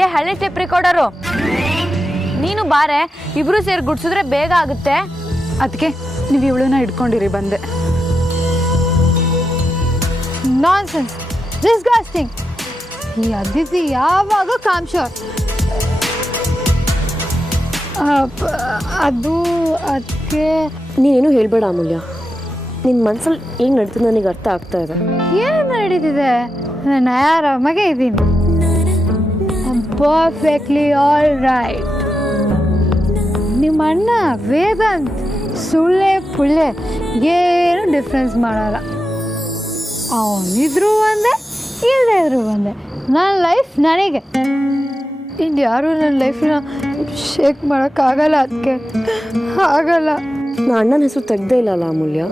ಏ ಹಳೆ tape recorder ನೀನು ಬಾರೆ, ಇಬ್ರು ಸೇರಿ ಗುಡ್ಸಿದ್ರೆ ಬೇಗ ಆಗುತ್ತೆ. ಅದಕ್ಕೆ ನೀವು ಇವಳನ್ನ ಇಟ್ಕೊಂಡಿರಿ ಬಂದೆ. Nonsense, disgusting. ಈ ಅದಿತಿ ಯಾವಾಗ ಕಾಮ್ಶೋರ್. ಅದು ಅದಕ್ಕೆ ನೀನೇನು ಹೇಳ್ಬೇಡ ಅಮೂಲ್ಯ. ನಿನ್ನ ಮನಸ್ಸಲ್ಲಿ ಏನು ನಡೀತದೆ ನನಗೆ ಅರ್ಥ ಆಗ್ತಾ ಇದೆ. ಏನು ನಡೀತಿದೆ? ನಾನು ಆರಾಮಾಗೆ ಇದ್ದೀನಿ. Perfectly all right. ನಿಮ್ಮ ಅಣ್ಣ ವೇದಾಂತ್ ಸುಳ್ಳೆ ಪುಳ್ಳೆ ಏನು ಡಿಫ್ರೆನ್ಸ್ ಮಾಡಲ್ಲ. ಅವನಿದ್ರು ಒಂದೇ, ಇಲ್ಲದೇ ಇದ್ರು ಒಂದೇ. ನನ್ನ ಲೈಫ್ ನನಗೆ. ಇನ್ನು ಯಾರು ನನ್ನ ಲೈಫಿನ ಶೇಕ್ ಮಾಡೋಕ್ಕಾಗಲ್ಲ. ಅದಕ್ಕೆ ಆಗಲ್ಲ. ನಾ ಅಣ್ಣನ ಹೆಸರು ತೆಗ್ದೇ ಇಲ್ಲಲ್ಲ ಅಮೂಲ್ಯ.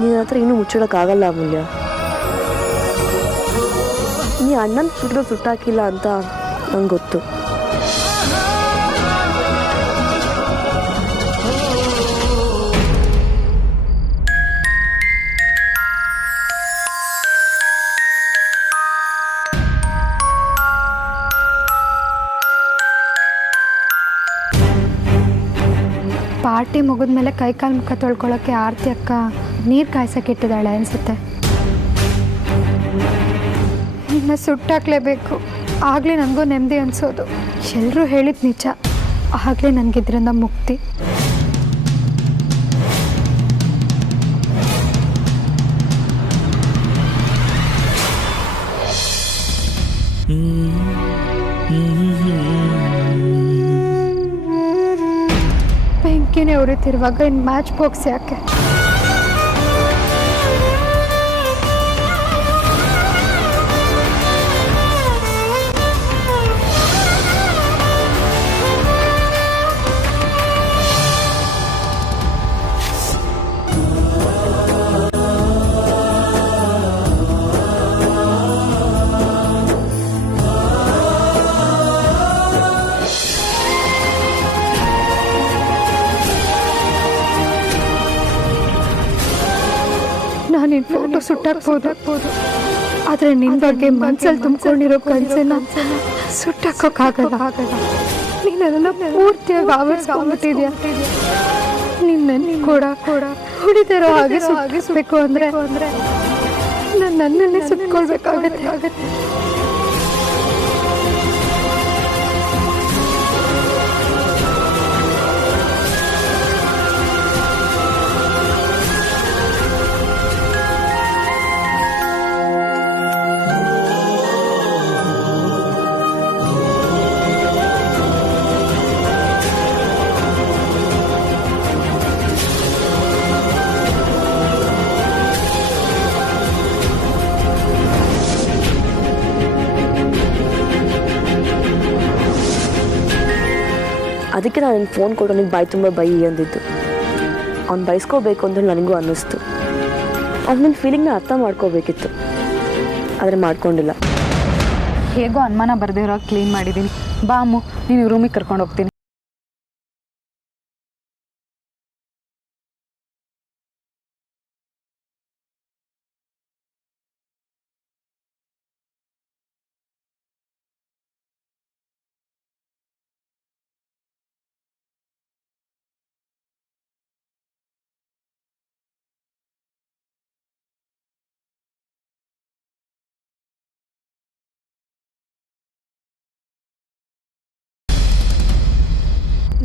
ನಿನ್ನ ಹತ್ರ ಇನ್ನೂ ಮುಚ್ಚಿಡೋಕ್ಕಾಗಲ್ಲ ಅಮೂಲ್ಯ. ನೀ ಅಣ್ಣನ ಸುಟ್ಟಾಕಿಲ್ಲ ಅಂತ ನಂಗೆ ಗೊತ್ತು. ಪಾರ್ಟಿ ಮುಗಿದ್ಮೇಲೆ ಕೈಕಾಲು ಮುಖ ತೊಳ್ಕೊಳ್ಳೋಕ್ಕೆ ಆರತಿ ಅಕ್ಕ ನೀರು ಕಾಯ್ಸಕ್ಕೆ ಇಟ್ಟಿದ್ದಾಳೆ ಅನಿಸುತ್ತೆ. ಇನ್ನು ಸುಟ್ಟಾಕ್ಲೇಬೇಕು, ಆಗಲೇ ನನಗೂ ನೆಮ್ಮದಿ ಅನಿಸೋದು. ಎಲ್ಲರೂ ಹೇಳಿದ ನಿಜ, ಆಗಲೇ ನನಗಿದ್ರಿಂದ ಮುಕ್ತಿ. ಬೆಂಕಿನೇ ಉರಿತಿರುವಾಗ ಇನ್ನು ಮ್ಯಾಚ್ ಬಾಕ್ಸ್ ಯಾಕೆ? ನಾನು ನಿನ್ನ ಫೋಟೋ ಸುಟ್ಟಾಕ್ಬೋದು, ಆದರೆ ನಿನ್ನ ಬಗ್ಗೆ ಮನಸ್ಸಲ್ಲಿ ತುಂಬಿಕೊಂಡಿರೋ ಕನಸನ್ನ ಸುಟ್ಟಾಕೋಕ್ಕಾಗಲ್ಲ. ನೀನೆಲ್ಲ ಪೂರ್ತಿಯಾಗಿ ಆವರಿಸ್ಕೊಂಡ್ಬಿಟ್ಟಿದ್ಯಾ. ನಿನ್ನ ಕೂಡ ಹೊಡಿತಿರೋ ಹಾಗೆ ಸುಗಿಸ್ಬೇಕು ಅಂದರೆ ನಾನು ನನ್ನನ್ನೇ ಸುಟ್ಕೊಳ್ಬೇಕಾಗತ್ತೆ. ಅದಕ್ಕೆ ನಾನು ನಿನ್ನ ಫೋನ್ ಕೊಟ್ಟು ನನಗೆ ಬಾಯಿ ತುಂಬ ಬೈ ಅಂದಿದ್ದು. ಅವ್ನು ಬಯಸ್ಕೋಬೇಕು ಅಂತ ನನಗೂ ಅನ್ನಿಸ್ತು. ಅವ್ನು ನಿನ್ನ ಫೀಲಿಂಗ್ನ ಅರ್ಥ ಮಾಡ್ಕೋಬೇಕಿತ್ತು, ಆದರೆ ಮಾಡ್ಕೊಂಡಿಲ್ಲ. ಹೇಗೋ ಅನುಮಾನ ಬರದೇ ಇರೋ ಕ್ಲೀನ್ ಮಾಡಿದ್ದೀನಿ. ಬಾ ಅಮ್ಮು, ನೀನು ರೂಮಿಗೆ ಕರ್ಕೊಂಡು ಹೋಗ್ತೀನಿ.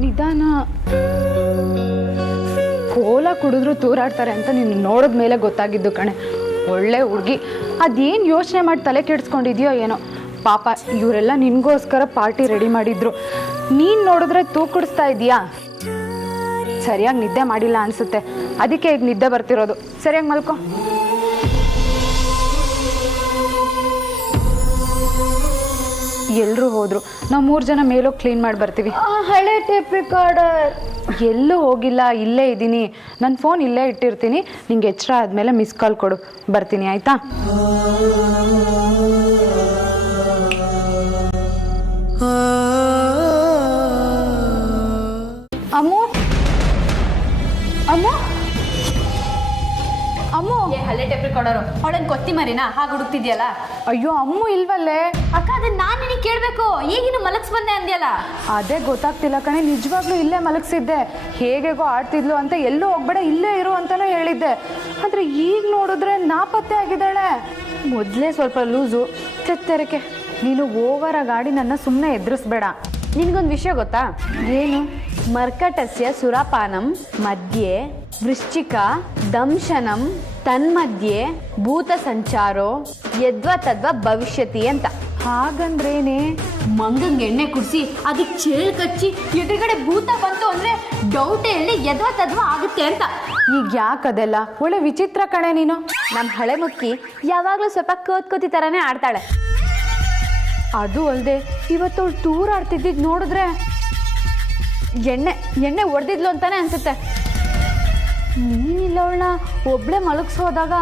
ನಿಧಾನ. ಕೋಲ ಕುಡಿದ್ರು ತೂರಾಡ್ತಾರೆ ಅಂತ ನೀನು ನೋಡಿದ ಮೇಲೆ ಗೊತ್ತಾಗಿದ್ದು ಕಣೆ. ಒಳ್ಳೆ ಹುಡುಗಿ. ಅದೇನು ಯೋಚನೆ ಮಾಡಿ ತಲೆ ಕೆಡಿಸ್ಕೊಂಡಿದ್ಯೋ ಏನೋ. ಪಾಪ ಇವರೆಲ್ಲ ನಿನಗೋಸ್ಕರ ಪಾರ್ಟಿ ರೆಡಿ ಮಾಡಿದ್ರು. ನೀನು ನೋಡಿದ್ರೆ ತೂಕಡಿಸ್ತಾ ಇದೀಯಾ. ಸರಿಯಾಗಿ ನಿದ್ದೆ ಮಾಡಿಲ್ಲ ಅನಿಸುತ್ತೆ, ಅದಕ್ಕೆ ಈಗ ನಿದ್ದೆ ಬರ್ತಿರೋದು. ಸರಿಯಾಗಿ ಮಲ್ಕೊ. ಎಲ್ಲರೂ ಹೋದ್ರು. ನಾವು 3 ಜನ ಮೇಲೋಗಿ ಕ್ಲೀನ್ ಮಾಡಿ ಬರ್ತೀವಿ. ಹಳೆ ಟೇಪ್ ರೆಕಾರ್ಡರ್ ಎಲ್ಲೂ ಹೋಗಿಲ್ಲ, ಇಲ್ಲೇ ಇದ್ದೀನಿ. ನನ್ನ ಫೋನ್ ಇಲ್ಲೇ ಇಟ್ಟಿರ್ತೀನಿ. ನಿಂಗೆ ಎಚ್ಚರ ಆದಮೇಲೆ ಮಿಸ್ ಕಾಲ್ ಕೊಡು, ಬರ್ತೀನಿ ಆಯಿತಾ? ಅಮ್ಮು ಅಮ್ಮು ಅಮ್ಮು, ಹಳೆ ಟೇಪ್ ರೆಕಾರ್ಡರು ಅವಳನ್ನು ಕೊತ್ತಿ ಮರಿನಾ ಹಾಗೆ ಹುಡುಕ್ತಿದ್ಯಲ್ಲ? ಅಯ್ಯೋ ಅಮ್ಮು ಇಲ್ವಲ್ಲೇ? ಅಕ್ಕ ಅದನ್ನ ನಾನು ನಿನಗೆ ಕೇಳಬೇಕು, ಈಗಿನ ಮಲಗ್ಸ್ ಬಂದೆ ಅಂದ್ಯಲ್ಲ. ಅದೇ ಗೊತ್ತಾಗ್ತಿಲ್ಲ ಕಣೆ, ನಿಜವಾಗ್ಲೂ ಇಲ್ಲೇ ಮಲಗಿಸಿದ್ದೆ. ಹೇಗೇಗೋ ಆಡ್ತಿದ್ಲು ಅಂತ ಎಲ್ಲೂ ಹೋಗ್ಬೇಡ ಇಲ್ಲೇ ಇರು ಅಂತಲೂ ಹೇಳಿದ್ದೆ. ಆದರೆ ಈಗ ನೋಡಿದ್ರೆ ನಾಪತ್ತೆ ಆಗಿದ್ದಾಳೆ. ಮೊದಲೇ ಸ್ವಲ್ಪ ಲೂಸು, ತೆತ್ತರಿಕೆ. ನೀನು ಓವರ ಗಾಡಿ ನನ್ನ ಸುಮ್ಮನೆ ಎದುರಿಸ್ಬೇಡ. ನಿನಗೊಂದು ವಿಷಯ ಗೊತ್ತಾ? ಏನು? ಮರ್ಕಟಸ್ಯ ಸುರಾಪಾನಂ ಮಧ್ಯೆ ವೃಶ್ಚಿಕ ದಂಶನಂ ತನ್ಮಧ್ಯೆ ಭೂತ ಸಂಚಾರೋ ಯದ್ವ ತದ್ವ ಭವಿಷ್ಯತಿ ಅಂತ. ಹಾಗಂದ್ರೇನೆ? ಮಂಗಂಗೆ ಎಣ್ಣೆ ಕುಡಿಸಿ ಅದಕ್ಕೆ ಚೇಳು ಕಚ್ಚಿ ಎದುರುಗಡೆ ಭೂತ ಬಂತು ಅಂದರೆ ಡೌಟೇ ಎಣ್ಣೆ ಯದ್ವ ತದ್ವ ಆಗುತ್ತೆ ಅಂತ. ಈಗ ಯಾಕದೆಲ್ಲ? ಒಳ್ಳೆ ವಿಚಿತ್ರ ಕಣೆ ನೀನು. ನಮ್ಮ ಹಳೆ ಮುಕ್ಕಿ ಯಾವಾಗಲೂ ಸ್ವಲ್ಪ ಕೋತಿ ಥರನೇ ಆಡ್ತಾಳೆ. ಅದು ಅಲ್ಲದೆ ಇವತ್ತು ಅವಳು ಟೂರ್ ಆಡ್ತಿದ್ದಿದ್ದು ನೋಡಿದ್ರೆ ಎಣ್ಣೆ ಹೊಡೆದಿದ್ಲು ಅಂತಾನೆ ಅನ್ಸುತ್ತೆ. ನೀನಿಲ್ಲ ಅವಳನ್ನ ಒಬ್ಳೆ ಮಲಗಿಸೋದಾಗ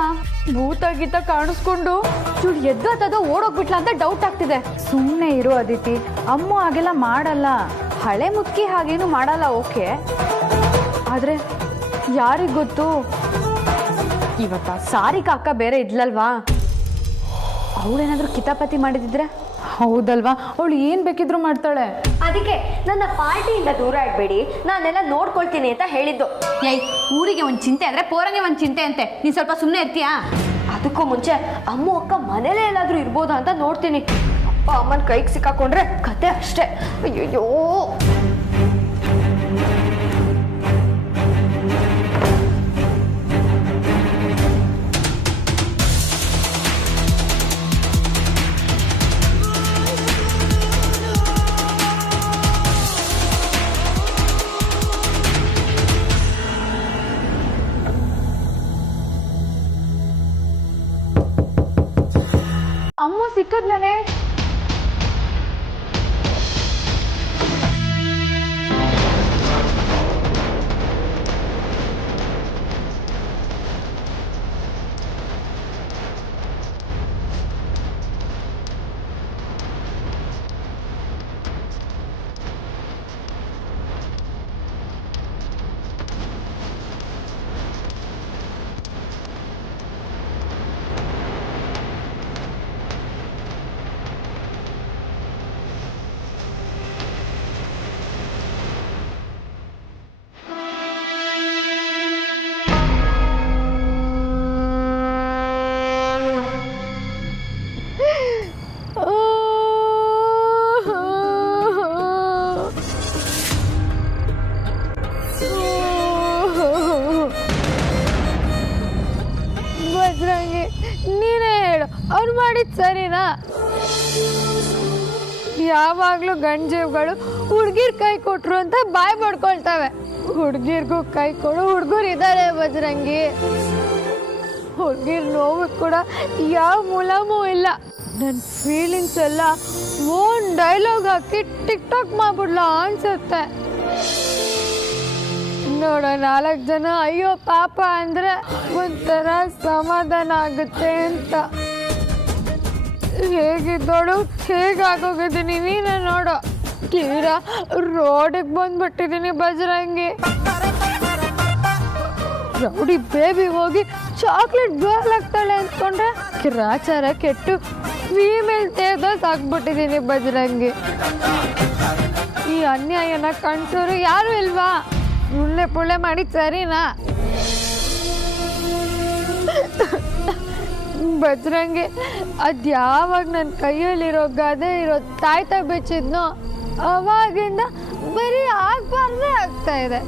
ಭೂತ ಗೀತ ಕಾಣಿಸ್ಕೊಂಡು ಚೂಡು ಎದ್ದೋ ಓಡೋಗ್ಬಿಟ್ಲ ಅಂತ ಡೌಟ್ ಆಗ್ತಿದೆ. ಸುಮ್ಮನೆ ಇರೋ ಅದಿತಿ, ಅಮ್ಮ ಹಾಗೆಲ್ಲ ಮಾಡಲ್ಲ. ಹಳೆ ಮುಕ್ಕಿ ಹಾಗೇನು ಮಾಡಲ್ಲ, ಓಕೆ. ಆದರೆ ಯಾರಿಗೆ ಗೊತ್ತು? ಇವತ್ತ ಸಾರಿಕಾ ಅಕ್ಕ ಬೇರೆ ಇದ್ಲಲ್ವಾ, ಅವಳೇನಾದ್ರೂ ಕಿತಾಪತಿ ಮಾಡಿದಿದ್ರೆ? ಹೌದಲ್ವಾ, ಅವಳು ಏನು ಬೇಕಿದ್ರು ಮಾಡ್ತಾಳೆ. ಅದಕ್ಕೆ ನನ್ನ ಪಾರ್ಟಿಯಿಂದ ದೂರ ಇಡಬೇಡಿ, ನಾನೆಲ್ಲ ನೋಡ್ಕೊಳ್ತೀನಿ ಅಂತ ಹೇಳಿದ್ದು. ಊರಿಗೆ ಒಂದು ಚಿಂತೆ ಅಂದರೆ ಪೋರಂಗೆ ಒಂದು ಚಿಂತೆ ಅಂತೆ. ನೀನು ಸ್ವಲ್ಪ ಸುಮ್ಮನೆ ಇರ್ತೀಯಾ? ಅದಕ್ಕೂ ಮುಂಚೆ ಅಮ್ಮ ಅಕ್ಕ ಮನೇಲೇ ಎಲ್ಲಾದರೂ ಇರ್ಬೋದಾ ಅಂತ ನೋಡ್ತೀನಿ. ಅಪ್ಪ ಅಮ್ಮನ ಕೈಗೆ ಸಿಕ್ಕಾಕೊಂಡ್ರೆ ಕತೆ ಅಷ್ಟೇ. ಅಯ್ಯೋ, ಅಮ್ಮ ಸಿಕ್ಕದ್ಲೇ? ಬಜ್ರಂಗಿ, ನೀನೇ ಹೇಳು, ಅವ್ರು ಮಾಡಿದ್ದು ಸರಿನಾ? ಯಾವಾಗಲೂ ಗಂಡ್ಜೀವ್ಗಳು ಹುಡುಗಿರ್ ಕೈ ಕೊಟ್ರು ಅಂತ ಬಾಯ್ ಪಡ್ಕೊಳ್ತವೆ. ಹುಡುಗಿರ್ಗೂ ಕೈ ಕೊಡು ಹುಡುಗರು ಇದ್ದಾರೆ ಬಜ್ರಂಗಿ. ಹುಡುಗಿರ್ ನೋವು ಕೂಡ ಯಾವ ಮುಲಾಮೂ ಇಲ್ಲ. ನನ್ನ ಫೀಲಿಂಗ್ಸ್ ಎಲ್ಲ ಓನ್ ಡೈಲಾಗ್ ಹಾಕಿ ಟಿಕ್ ಟಾಕ್ ಮಾಡ್ಬಿಡ್ಲ ಅನ್ಸುತ್ತೆ. ನೋಡ 4 ಜನ ಅಯ್ಯೋ ಪಾಪ ಅಂದ್ರೆ ಒಂಥರ ಸಮಾಧಾನ ಆಗುತ್ತೆ ಅಂತ. ಹೇಗಿದ್ದೋಳು ಹೇಗಾಗೋಗಿದ್ದೀನಿ ನೀನು ನೋಡು. ತೀರಾ ರೋಡಿಗೆ ಬಂದ್ಬಿಟ್ಟಿದ್ದೀನಿ ಬಜ್ರಂಗಿ. ರೌಡಿ ಬೇಬಿ ಹೋಗಿ ಚಾಕ್ಲೇಟ್ ಗರ್ಲ್ ಆಗ್ತಾಳೆ ಅಂದ್ಕೊಂಡ್ರೆ ಕಿರಾಚಾರ ಕೆಟ್ಟು ಫೀಮೇಲ್ ತೇಜಸ್ ಆಗ್ಬಿಟ್ಟಿದ್ದೀನಿ ಬಜ್ರಂಗಿ. ಈ ಅನ್ಯಾಯನ ಕಣ್ಸೋರು ಯಾರು ಇಲ್ವಾ? ಮುಳ್ಳೆ ಪುಳ್ಳೆ ಮಾಡಿ ಸರಿನಾ? ಬಜ್ರಂಗಿ, ಅದು ಯಾವಾಗ ನನ್ನ ಕೈಯಲ್ಲಿರೋ ಗದೆ ಇರೋ ತಾಯ್ತ ಬಿಚ್ಚಿದ್ನೋ ಅವಾಗಿಂದ ಬರೀ ಆಗ್ಬಾರ್ದೇ ಆಗ್ತಾ ಇದೆ.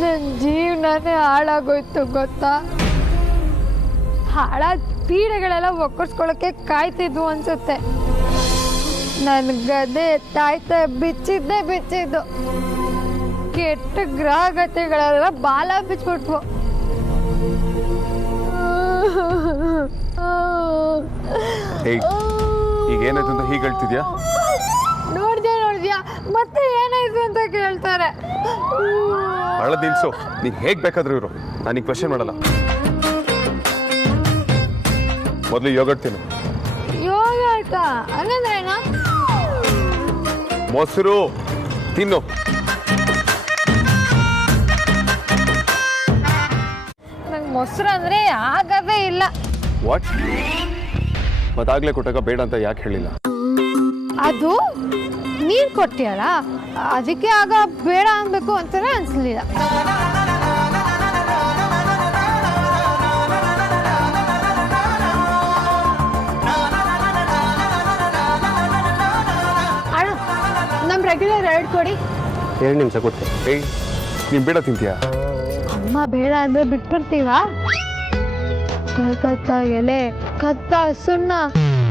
ನನ್ನ ಜೀವನನೇ ಹಾಳಾಗೋಯ್ತು ಗೊತ್ತಾ? ಹಾಳಾದ ಪೀಡೆಗಳೆಲ್ಲ ಒಕ್ಕರ್ಸ್ಕೊಳ್ಳೋಕ್ಕೆ ಕಾಯ್ತಿದ್ವು ಅನ್ಸುತ್ತೆ. ನನ್ನ ಗದೆ ತಾಯ್ತ ಬಿಚ್ಚಿದ್ದು. ಕೆಟ್ಟ ಗ್ರಹಗತಿಗಳೆಲ್ಲ ಬಾಲ ಬಿಚ್ಬಿಟ್ವು. ಈಗ ಏನಾಯ್ತು ಅಂತ ಹೀಗೆ ಹೇಳ್ತಿದ್ಯಾ? ನೋಡ್ದ್ಯಾ ಮತ್ತೆ ಏನಾಯ್ತು ಅಂತ ಕೇಳ್ತಾರೆ. ಅಳದ್ ನಿಲ್ಸು. ನೀನ್ ಹೇಗ್ ಬೇಕಾದ್ರೂ ಇರು, ನಾನೀಗ ಕ್ವೆಶ್ಚನ್ ಮಾಡಲ್ಲ. ಮೊದಲು ಯೋಗಟ್ ತಿನ್ನು. ಯೋಗರ್ಟ ಹಂಗಂದ್ರೇನಾ? ಮೊಸರು ತಿನ್ನು. ನಂಗೆ ಮೊಸರು ಅಂದ್ರೆ ಆಗದೇ ಇಲ್ಲ. ವಾಟ್? ಮತ್ತಾಗ್ಲೇ ಕೊಟ್ಟಾಗ ಬೇಡ ಅಂತ ಯಾಕೆ ಹೇಳಿಲ್ಲ? ಅದು ನೀರು ಕೊಡ್ತೀಯಲ್ಲ, ಅದಕ್ಕೆ ಆಗ ಬೇಡ ಅನ್ಬೇಕು ಅಂತಾನೆ ಅನ್ಸಲಿಲ್ಲ. ಅಣ್ಣ, ನಮ್ಮ ರೆಗ್ಯುಲರ್ 2 ಕೊಡಿ. 2 ನಿಮಿಷ ಕೊಡ್ತೆ. ಏಯ್, ನೀನ್ ಬೇಡ ತಿಂತೀಯಾ? ಅಮ್ಮ ಬೇಡ ಅಂದ್ರೆ ಬಿಟ್ಬಿಡ್ತೀವ? ಕತ್ತ ಎಲೆ, ಕತ್ತ ಸುಣ್ಣ,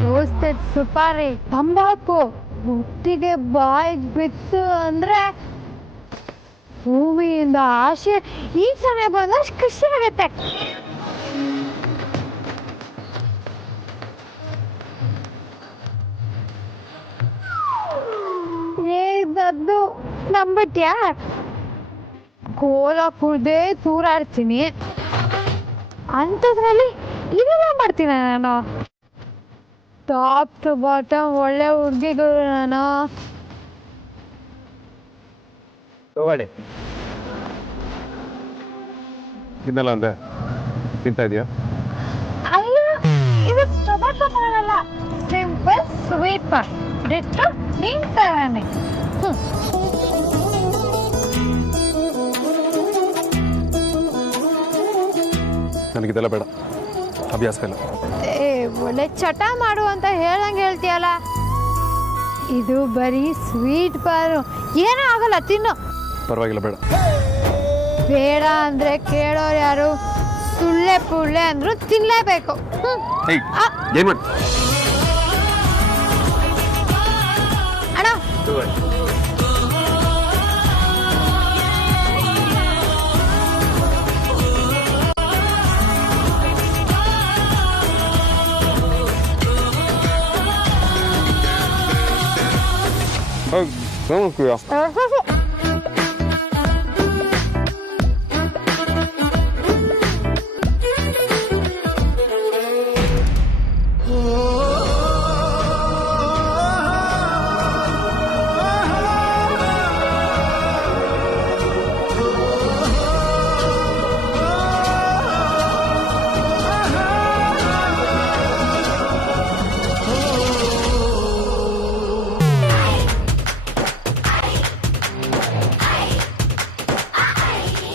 ರೋಸ್ಟೆಡ್ ಸುಪಾರಿ, ತಂಬಾಕು ಮುಟ್ಟಿಗೆ ಬಾಯಿಗೆ ಬಿತ್ತು ಅಂದ್ರೆ ಭೂಮಿಯಿಂದ ಆಸೆ ಈ ಸಮಯ ಬಂದಷ್ಟು ಖುಷಿ ಆಗುತ್ತೆ. ಏದದ್ದು ನಂಬಿಟ್ಯಾ? ಗೋಲ ಕುಡ್ದೇ ತೂರಾಡ್ತೀನಿ ಅಂಥದ್ರಲ್ಲಿ ಇದನ್ನ ಮಾಡ್ತೀನಿ ನಾನು. ಟಾಪ್ ಟು ಬಾಟಮ್ ಒಳ್ಳೆ ಹುಡುಗಿಗಳು ನಾನು. ತಗೊಳ್ಳಿ. ತಿನ್ನಲ್ಲ ಅಂದೆ, ತಿಂತಾ ಇದೆಯಾ? ಅಲ್ಲ, ಇದು ಟೊಮ್ಯಾಟೊ ಮಾಡಲ್ಲ, ಸಿಂಪಲ್ ಸ್ವೀಟ್ ಪಾನ್ ಡಿಟ್ಟು ನಿಂತಾನೆ. ನನಗಿದೆಲ್ಲ ಬೇಡ, ಅಭ್ಯಾಸ ಇಲ್ಲ. ಒಳ್ಳೆ ಚಟ ಮಾಡು ಅಂತ ಹೇಳ್ದಂಗೆ ಹೇಳ್ತೀಯಲ್ಲ. ಇದು ಬರೀ ಸ್ವೀಟ್ ಪಾರು, ಏನೂ ಆಗಲ್ಲ, ತಿನ್ನು. ಪರವಾಗಿಲ್ಲ, ಬೇಡ. ಬೇಡ ಅಂದ್ರೆ ಕೇಳೋರು ಯಾರು? ಸುಳ್ಳೆ ಪುಳ್ಳೆ ಅಂದ್ರು ತಿನ್ಲೇಬೇಕು. ಏನ್ ಮಾಡಿ ಅಣ್ಣ,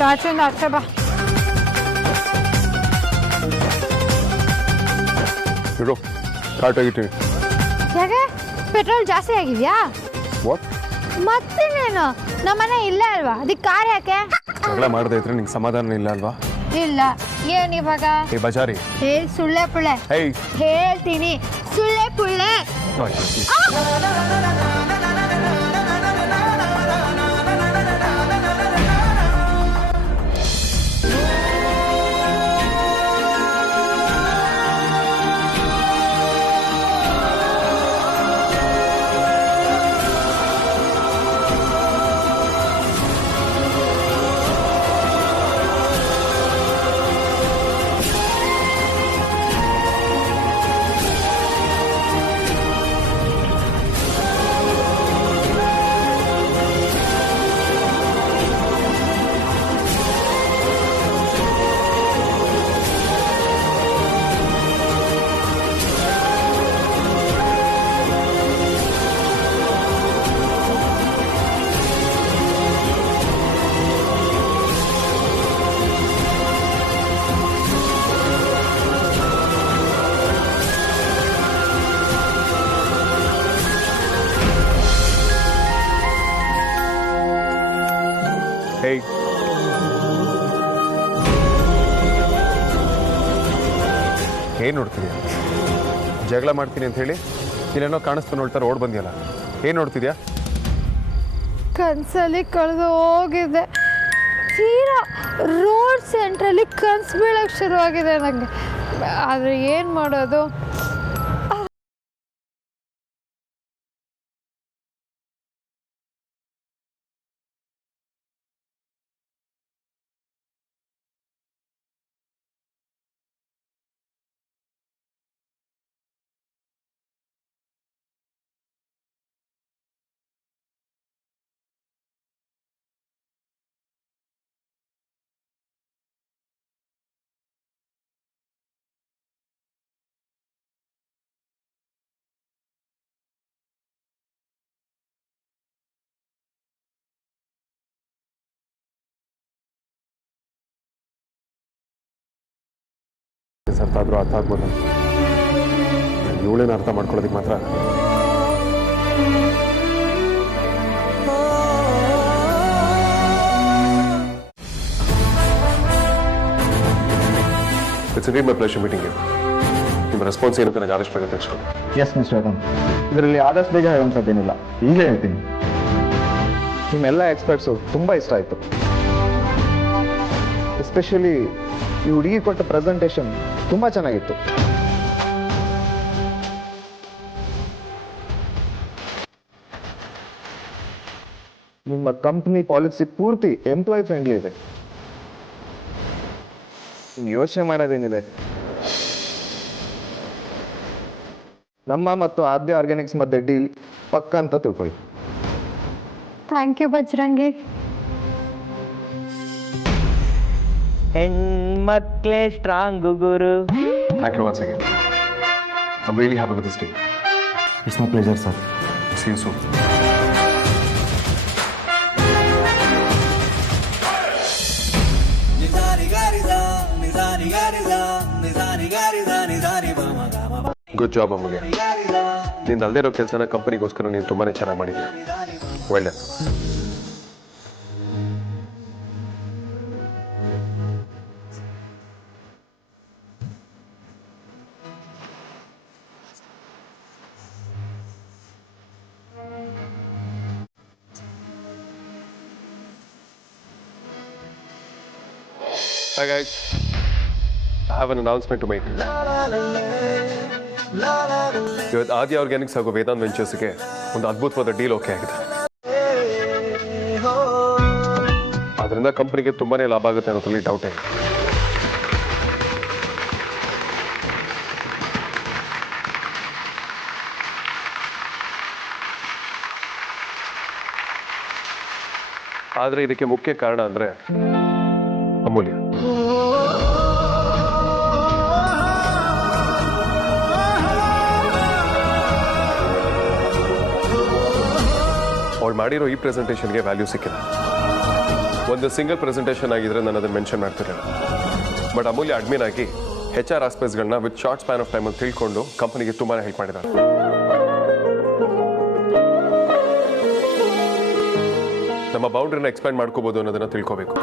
ಕಾಚುಂದ ಆಚೆ ಬಾ. ಇಡು, ಕಾಟಾಗಿಟ್ಟಿನಿ. ಯಾಕೆ ಪೆಟ್ರೋಲ್ ಜಾಸ್ತಿ ಆಗಿದ್ಯಾ? ವಾಟ್? ಮತ್ತೇನೇನು, ನಮ್ಮನೆ ಇಲ್ಲೇ ಅಲ್ವಾ, ಅದಕ್ಕೆ ಕಾರ್ ಯಾಕೆ? ಜಗಳ ಮಾಡದೆ ಇದ್ರೆ ನಿಂಗೆ ಸಮಾಧಾನ ಇಲ್ಲ ಅಲ್ವಾ? ಇಲ್ಲ. ಏನ್ ಇವಾಗ? ಏ ಬಜಾರಿ, ಸುಳ್ಳೆ ಪುಳ್ಳೆ ಹೇಳ್ತೀನಿ, ಸುಳ್ಳೆ ಪುಳ್ಳೆ. ಹೇಯ್, ಏನ್ ನೋಡ್ತಿದ್ಯಾ? ಜಗಳ ಮಾಡ್ತೀನಿ ಅಂತ ಹೇಳಿ ಇಲ್ಲೇನೋ ಕಾಣಿಸ್ತು ನೋಡ್ತಾರೆ ಓಡ್ ಬಂದಿಯಲ್ಲ, ಏನ್ ನೋಡ್ತಿದ್ಯಾ? ಕನ್ಸಲ್ಲಿ ಕಳೆದು ಹೋಗಿದೆ. ತೀರಾ ರೋಡ್ ಸೆಂಟ್ರಲ್ಲಿ ಕನ್ಸು ಬೀಳಕ್ಕೆ ಶುರುವಾಗಿದೆ ನನಗೆ. ಆದರೆ ಏನು ಮಾಡೋದು? ಅರ್ಥ ಆದರೂ ಅರ್ಥ ಆಗ್ಬೋದು. ಇವಳೇನು ಅರ್ಥ ಮಾಡ್ಕೊಳ್ಳೋದಕ್ಕೆ ಮಾತ್ರ it's really my pleasure meeting you. ನಿಮ್ಮ ರೆಸ್ಪಾನ್ಸ್ ಏನಕ್ಕೆ ನನಗೆ ಆದಷ್ಟು ಬೇಗ ತಿಳಿಸ್ಕೊಡಿ. ಎಸ್ ಮಿಸ್ಟರ್ ವೇದಾಂತ್, ಇದರಲ್ಲಿ ಆದಷ್ಟು ಬೇಗ ಹೇಳುವಂಥದ್ದೇನಿಲ್ಲ, ಈಗಲೇ ಹೇಳ್ತೀನಿ. ನಿಮ್ಮೆಲ್ಲ ಎಕ್ಸ್ಪರ್ಟ್ಸು ತುಂಬ ಇಷ್ಟ ಆಯಿತು. ಎಸ್ಪೆಷಲಿ ಈ ಹುಡುಗಿ ಕೊಟ್ಟ ಪ್ರೆಸೆಂಟೇಷನ್ ತುಂಬ ಚೆನ್ನಾಗಿತ್ತು. ನಿಮ್ಮ ಕಂಪ್ನಿ ಪಾಲಿಸಿ ಪೂರ್ತಿ ಎಂಪ್ಲಾಯ್ ಫ್ರೆಂಡ್ಲಿ ಇದೆ. ಯೋಚನೆ ಮಾಡೋದೇನಿದೆ, ನಮ್ಮ ಮತ್ತು ಆದ್ಯ ಆರ್ಗ್ಯಾನಿಕ್ಸ್ ಮಧ್ಯೆ ಡೀಲ್ ಪಕ್ಕ ಅಂತ ತಿಳ್ಕೊಳ್ಳಿ. Thank you Bajrangi. ಹೆಣ್ಮಕ್ಳೇ ಸ್ಟ್ರಾಂಗ್ ಗುರು. Thank you once again. I'm really happy with this day. It's my pleasure sir. See you soon. Good job ಅಮ್ಮಗೆ. ನಿಂದು ಅಲ್ಲದೆ ಇರೋ ಕೆಲಸನ ಕಂಪನಿಗೋಸ್ಕರ ನೀನು ತುಂಬಾ ಚೆನ್ನಾಗಿ ಮಾಡಿದ್ದೆ. Well done. Hi guys, I have an announcement to make. ಇವತ್ತು ಆದ್ಯ ಆರ್ಗ್ಯಾನಿಕ್ಸ್ ಹಾಗೂ ವೇದಾಂತ್ ವೆಂಚರ್ಸ್ಗೆ ಒಂದು ಅದ್ಭುತವಾದ ಡೀಲ್ ಓಕೆ ಆಗಿದೆ. ಅದರಿಂದ ಕಂಪನಿಗೆ ತುಂಬಾನೇ ಲಾಭ ಆಗುತ್ತೆ ಅನ್ನೋದ್ರಲ್ಲಿ ಡೌಟ್ ಇದೆ. ಆದರೆ ಇದಕ್ಕೆ ಮುಖ್ಯ ಕಾರಣ ಅಂದರೆ ಅಮೂಲ್ಯ. ಅವಳು ಮಾಡಿರೋ ಈ ಪ್ರೆಸೆಂಟೇಷನ್ಗೆ ವ್ಯಾಲ್ಯೂ ಸಿಕ್ಕಿಲ್ಲ. ಒಂದು ಸಿಂಗಲ್ ಪ್ರೆಸೆಂಟೇಷನ್ ಆಗಿದ್ರೆ ನಾನು ಅದನ್ನು ಮೆನ್ಷನ್ ಮಾಡ್ತಿರಲಿಲ್ಲ. ಬಟ್ ಅಮೂಲ್ಯ ಅಡ್ಮಿನ್ ಆಗಿ HR ಆಸ್ಪೆಕ್ಟ್ಸ್ಗಳನ್ನ ವಿತ್ ಶಾರ್ಟ್ ಸ್ಪ್ಯಾನ್ ಆಫ್ ಟೈಮಲ್ಲಿ ತಿಳ್ಕೊಂಡು ಕಂಪನಿಗೆ ತುಂಬಾ ಹೆಲ್ಪ್ ಮಾಡಿದ್ದಾರೆ. ನಮ್ಮ ಬೌಂಡ್ರಿನ ಎಕ್ಸ್ಪ್ಯಾಂಡ್ ಮಾಡ್ಕೋಬಹುದು ಅನ್ನೋದನ್ನ ತಿಳ್ಕೋಬೇಕು.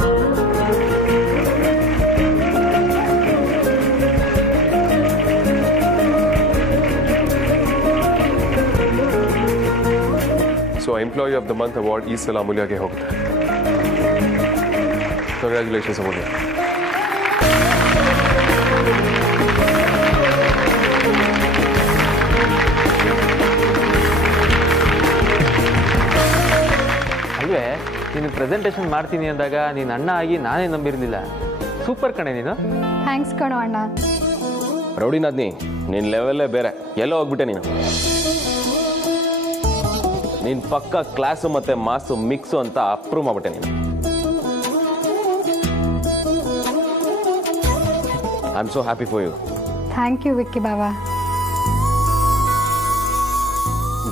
So employee of the month award ಈ ಸಲ ಅಮೂಲ್ಯಗೆ ಹೋಗುತ್ತೆ. ಕಂಗ್ರ್ಯಾಚುಲೇಷನ್ಸ್ ಅಮೂಲ್ಯ. ಅಲ್ವೇ, ನೀನು ಪ್ರೆಸೆಂಟೇಷನ್ ಮಾಡ್ತೀನಿ ಅಂದಾಗ ನೀನು ಅಣ್ಣ ಆಗಿ ನಾನೇ ನಂಬಿರಲಿಲ್ಲ. ಸೂಪರ್ ಕಣೆ ನೀನು. ಥ್ಯಾಂಕ್ಸ್ ಕಣೋ ಅಣ್ಣ. ರೌಡಿನಾದ್ನಿ, ನಿನ್ನ ಲೆವೆಲ್ಲೇ ಬೇರೆ. ಎಲ್ಲೋ ಹೋಗ್ಬಿಟ್ಟೆ ನೀನು. ನೀನು ಪಕ್ಕ ಕ್ಲಾಸು ಮತ್ತು ಮಾಸು ಮಿಕ್ಸು ಅಂತ ಅಪ್ರೂವ್ ಮಾಡ್ಬಿಟ್ಟೆ ನೀನು. I am so happy for you. Thank you Vicky Baba.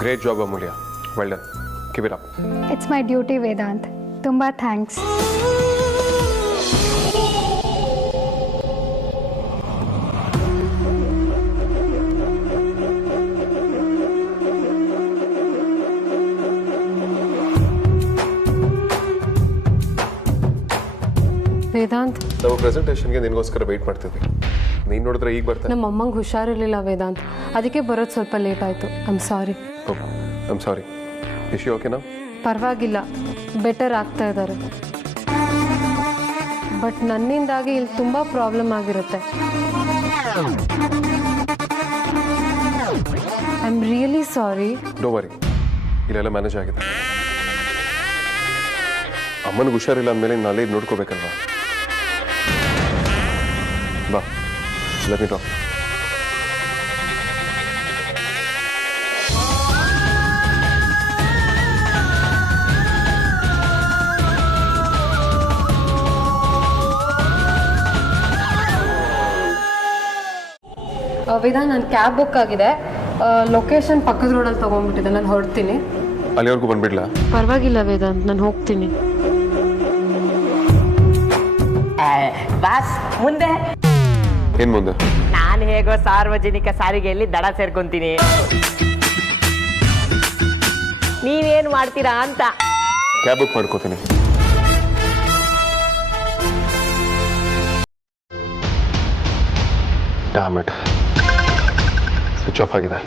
Great job Amulya. Well done. Keep it up. It's my duty Vedant. ತುಂಬ ಥ್ಯಾಂಕ್ಸ್. ವೇದಾಂತ್, ನಾವು ಪ್ರೆಸೆಂಟೇಷನ್ಗೆ ನಿನಗೋಸ್ಕರ ವೆಯ್ಟ್ ಮಾಡ್ತಿದ್ವಿ. ನೀನು ನೋಡಿದ್ರೆ ಈಗ ಬರ್ತಾರೆ. ನಮ್ಮ ಅಮ್ಮಂಗೆ ಹುಷಾರಿರಲಿಲ್ಲ ವೇದಾಂತ್, ಅದಕ್ಕೆ ಬರೋದು ಸ್ವಲ್ಪ ಲೇಟ್ ಆಯಿತು. I'm sorry. I'm sorry. Issue ಓಕೆನಾ? ಪರವಾಗಿಲ್ಲ, ಬೆಟರ್ ಆಗ್ತಾ ಇದ್ದಾರೆ. ಬಟ್ ನನ್ನಿಂದಾಗಿ ಇಲ್ಲಿ ತುಂಬ ಪ್ರಾಬ್ಲಮ್ ಆಗಿರುತ್ತೆ. I am really sorry. Do worry, ಇಲ್ಲೆಲ್ಲ ಮ್ಯಾನೇಜ್ ಆಗಿದೆ. ಅಮ್ಮನಿಗೆ ಹುಷಾರಿಲ್ಲ ಅಂದಮೇಲೆ ನಾಳೆ ನೋಡ್ಕೋಬೇಕಲ್ವಾ? ಬಾ, ಲೆಟ್ ಮಿ ಟಾಕ್. ವೇದಾಂತ್, ನನ್ನ ಕ್ಯಾಬ್ ಬುಕ್ ಆಗಿದೆ. ಲೊಕೇಶನ್ ಪಕ್ಕದ ರೋಡಲ್ಲಿ ತೊಗೊಂಡ್ಬಿಟ್ಟಿದೆ. ನಾನು ಹೊರಡ್ತೀನಿ. ಅಲ್ಲಿವರೆಗೂ ಬಂದ್ಬಿಡ್ಲಾ? ಪರವಾಗಿಲ್ಲ ವೇದಾಂತ್, ನಾನು ಹೋಗ್ತೀನಿ. ಬಾಸ್ ಮುಂದೆ ಏನ್ ಮುಂದೆ? ನಾನು ಹೇಗೋ ಸಾರ್ವಜನಿಕ ಸಾರಿಗೆಯಲ್ಲಿ ದಡ ಸೇರ್ಕೊಂತೀನಿ, ನೀವೇನು ಮಾಡ್ತೀರಾ ಅಂತ. ಕ್ಯಾಬ್ ಬುಕ್ ಮಾಡ್ಕೋತೀನಿ. ಡ್ಯಾಮ್ ಇಟ್, ಸ್ವಿಚ್ ಆಫ್ ಆಗಿದೆ.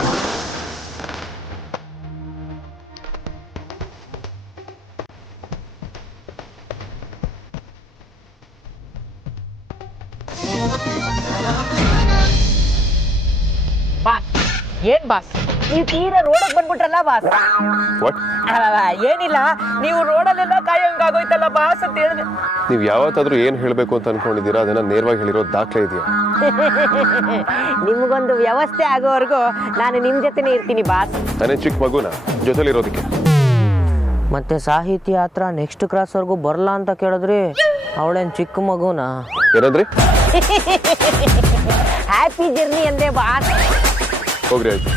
ಏನ್ ಬಾಸ್, ನೀವು ತೀರಾ ರೋಡಕ್ಕೆ ಬಂದ್ಬಿಟ್ರಲ್ಲ ಬಾಸ್. ವಾಟ್? ಏನಿಲ್ಲ, ನೀವು ರೋಡಲ್ಲೆಲ್ಲ ಕಾಯೋಂಗಾಗೋಯ್ತಲ್ಲ ಬಾಸ್ ಅಂತ ಹೇಳಿದೆ. ನೀವು ಯಾವತ್ತಾದ್ರೂ ಏನ್ ಹೇಳ್ಬೇಕು ಅಂತ ಅನ್ಕೊಂಡಿದ್ದೀರಾ ಅದನ್ನ ನೇರವಾಗಿ ಹೇಳಿರೋ ದಾಖಲೆ ಇದೆಯಾ? ನಿಮ್ಗೊಂದು ವ್ಯವಸ್ಥೆ ಆಗೋವರೆಗೂ ನಾನು ನಿಮ್ ಜೊತೆನೇ ಇರ್ತೀನಿ ಬಾಸ್. ನಾನೇ ಚಿಕ್ಕ ಮಗುನ ಜೊತೆಲಿರೋದಕ್ಕೆ. ಮತ್ತೆ ಸಾಹಿತ್ಯ ಹತ್ರ ನೆಕ್ಸ್ಟ್ ಕ್ರಾಸ್ ವರ್ಗೂ ಬರಲ್ಲ ಅಂತ ಕೇಳಿದ್ರಿ, ಅವಳೇನ್ ಚಿಕ್ಕ ಮಗುನ? ಏನಂದ್ರಿ? ಹ್ಯಾಪಿ ಜರ್ನಿ ಅಂದೆ ಬಾಸ್. ಹೋಗ್ರಿ ಆಯ್ತು.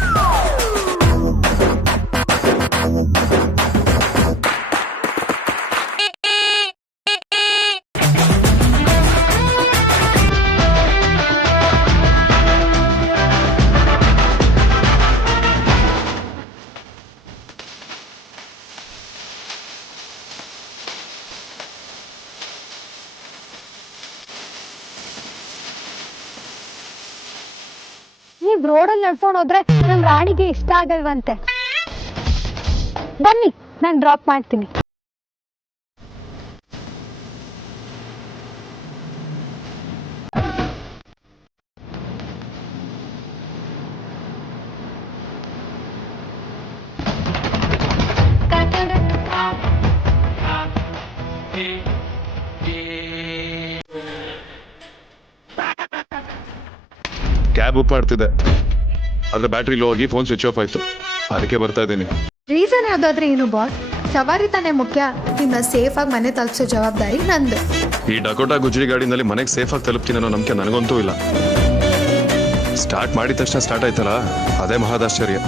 ನೀವ್ ರೋಡಲ್ಲಿ ನಡ್ಕೊಂಡು ಹೋದ್ರೆ ನಮ್ ರಾಣಿಗೆ ಇಷ್ಟ ಆಗಲ್ವಂತೆ. ಬನ್ನಿ, ನಾನು ಡ್ರಾಪ್ ಮಾಡ್ತೀನಿ. ಕ್ಯಾಬ್ ಬುಕ್ ಮಾಡ್ತಿದ್ದೆ, ಆದ್ರೆ ಬ್ಯಾಟ್ರಿ ಲೋ ಆಗಿ ಫೋನ್ ಸ್ವಿಚ್ ಆಫ್ ಆಯ್ತು, ಅದಕ್ಕೆ ಬರ್ತಾ ಇದ್ದೀನಿ. ರೀಸನ್ ಯಾವ್ದಾದ್ರೆ ಏನು ಬಾಸ್, ಸವಾರಿ ತಾನೇ ಮುಖ್ಯ. ನಿನ್ನ ಸೇಫ್ ಆಗಿ ಮನೆ ತಲುಪಿಸೋ ಜವಾಬ್ದಾರಿ ನಂದು. ಈ ಡಕೋಟಾ ಗುಜ್ರಿ ಗಾಡಿನಲ್ಲಿ ಮನೆಗೆ ಸೇಫ್ ಆಗಿ ತಲುಪ್ತೀನಿ ಅನ್ನೋ ನಂಬಿಕೆ ನನಗಂತೂ ಇಲ್ಲ. ಸ್ಟಾರ್ಟ್ ಮಾಡಿದ ತಕ್ಷಣ ಸ್ಟಾರ್ಟ್ ಆಯ್ತಲ್ಲ, ಅದೇ ಮಹಾದಾಶ್ಚರ್ಯ.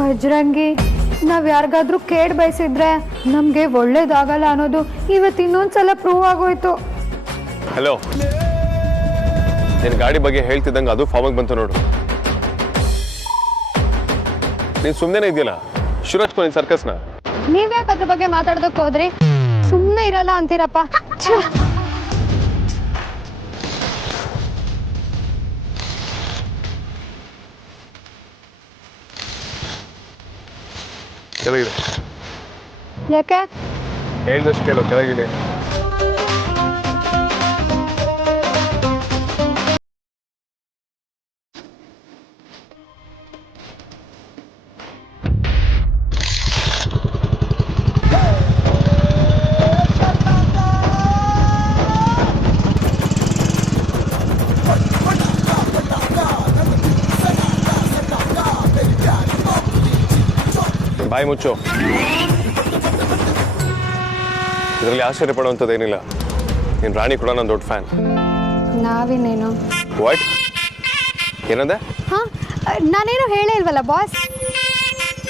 ಬಜರಂಗಿ, ನಾವ್ ಯಾರಿಗಾದ್ರೂ ಕೇಡ್ ಬಯಸಿದ್ರೆ ನಮ್ಗೆ ಒಳ್ಳೇದಾಗಲ್ಲ ಅನ್ನೋದು ಇವತ್ತು ಇನ್ನೊಂದ್ಸಲ ಪ್ರೂವ್ ಆಗೋಯ್ತು. ಹಲೋ, ನಿನ್ ಗಾಡಿ ಬಗ್ಗೆ ಹೇಳ್ತಿದ್ದಂಗೆ ಅದು ಫಾರ್ಮಿಗೆ ಬಂತು ನೋಡು. ನೀನ್ ಸುಮ್ಮನೆ ಇದೆಯಲ್ಲ, ಶುರು ಹಚ್ಕೊ ನಿನ್ ಸರ್ಕಸ್ನ. ನೀವ್ಯಾಕೆ ಅದ್ರ ಬಗ್ಗೆ ಮಾತಾಡೋದಕ್ಕೆ ಹೋದ್ರಿ? ಸುಮ್ಮನೆ ಇರಲ್ಲ ಅಂತೀರಪ್ಪ. ಕೆಳಗಿದೆ. ಯಾಕೆ? ಹೇಳ್ದಷ್ಟು ಕೇಳೋ, ಕೆಳಗಿದೆ. ಬಾಯಿ ಮುಚ್ಚು. ಇದರಲ್ಲಿ ಆಶ್ಚರ್ಯ ಪಡುವಂಥದ್ದೇನಿಲ್ಲ. ನೀನು ರಾಣಿ ಕೂಡ ನನ್ನ ದೊಡ್ಡ ಫ್ಯಾನ್. ನಾವಿನ್ನೇನು? ವಾಟ್? ಏನಂದೆ? ಹಾ, ನಾನೇನು ಹೇಳೇ ಇಲ್ವಲ್ಲ ಬಾಸ್.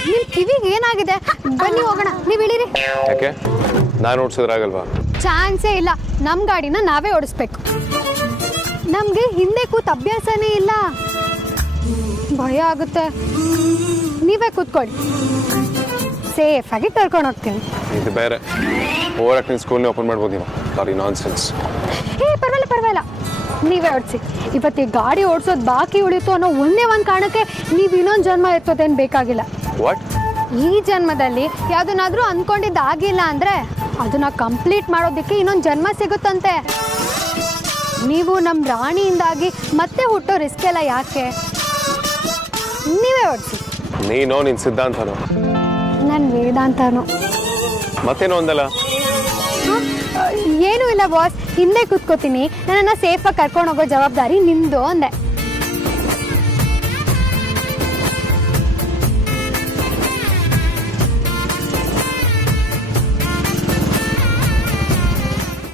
ನಿಮ್ ಕಿವಿಗೆ ಏನಾಗಿದೆ? ಬನ್ನಿ ಹೋಗೋಣ, ನೀವು ಇಳೀರಿ. ಯಾಕೆ? ನಾನು ಓಡಿಸಿದ್ರಾಗಲ್ವಾ? ಚಾನ್ಸೇ ಇಲ್ಲ. ನಮ್ಮ ಗಾಡಿನ ನಾವೇ ಓಡಿಸ್ಬೇಕು. ನಮ್ಗೆ ಹಿಂದೆ ಕೂತ್ ಅಭ್ಯಾಸನೇ ಇಲ್ಲ, ಭಯ ಆಗುತ್ತೆ. ನೀವೇ ಕೂತ್ಕೊಳ್ಳಿ, ಸೇಫ್ ಆಗಿ ಕರ್ಕೊಂಡು ಹೋಗ್ತೀನಿ. ಇದು ಬೇರೆ. ಓವರ್ ನೀನು ಸ್ಕೂಲ್ನೇ ಓಪನ್ ಮಾಡ್ಬೋದು ನೀವು. ಸಾರಿ, ನಾನ್ ಸೆನ್ಸ್. ಪರವಾಗಿಲ್ಲ ಪರವಾಗಿಲ್ಲ, ನೀವೇ ಓಡಿಸಿ. ಇವತ್ತು ಈ ಗಾಡಿ ಓಡಿಸೋದು ಬಾಕಿ ಉಳಿತು ಅನ್ನೋ ಒಂದೇ ಒಂದು ಕಾರಣಕ್ಕೆ ನೀವು ಇನ್ನೊಂದು ಜನ್ಮ ಎತ್ತೋದೇನು ಬೇಕಾಗಿಲ್ಲ. ವಾಟ್? ಈ ಜನ್ಮದಲ್ಲಿ ಯಾವುದನ್ನಾದ್ರೂ ಅಂದ್ಕೊಂಡಿದ್ದಾಗಿಲ್ಲ ಅಂದರೆ ಅದನ್ನ ಕಂಪ್ಲೀಟ್ ಮಾಡೋದಕ್ಕೆ ಇನ್ನೊಂದು ಜನ್ಮ ಸಿಗುತ್ತಂತೆ. ನೀವು ನಮ್ಮ ರಾಣಿಯಿಂದಾಗಿ ಮತ್ತೆ ಹುಟ್ಟೋ ರಿಸ್ಕ್ ಎಲ್ಲ ಯಾಕೆ? ನೀವೇ ಓಡಿಸಿ. ನೀನೋ ನಿನ್ನ ಸಿದ್ಧಾಂತನೋ? ನನ್ನ ವೇದಾಂತನೋ. ಮತ್ತೇನೋ ಒಂದಲ್ಲ? ಏನೂ ಇಲ್ಲ ಬಾಸ್, ಹಿಂದೆ ಕೂತ್ಕೋತೀನಿ. ನನ್ನನ್ನು ಸೇಫಾಗಿ ಕರ್ಕೊಂಡು ಹೋಗೋ ಜವಾಬ್ದಾರಿ ನಿಮ್ಮದು ಅಂದೆ.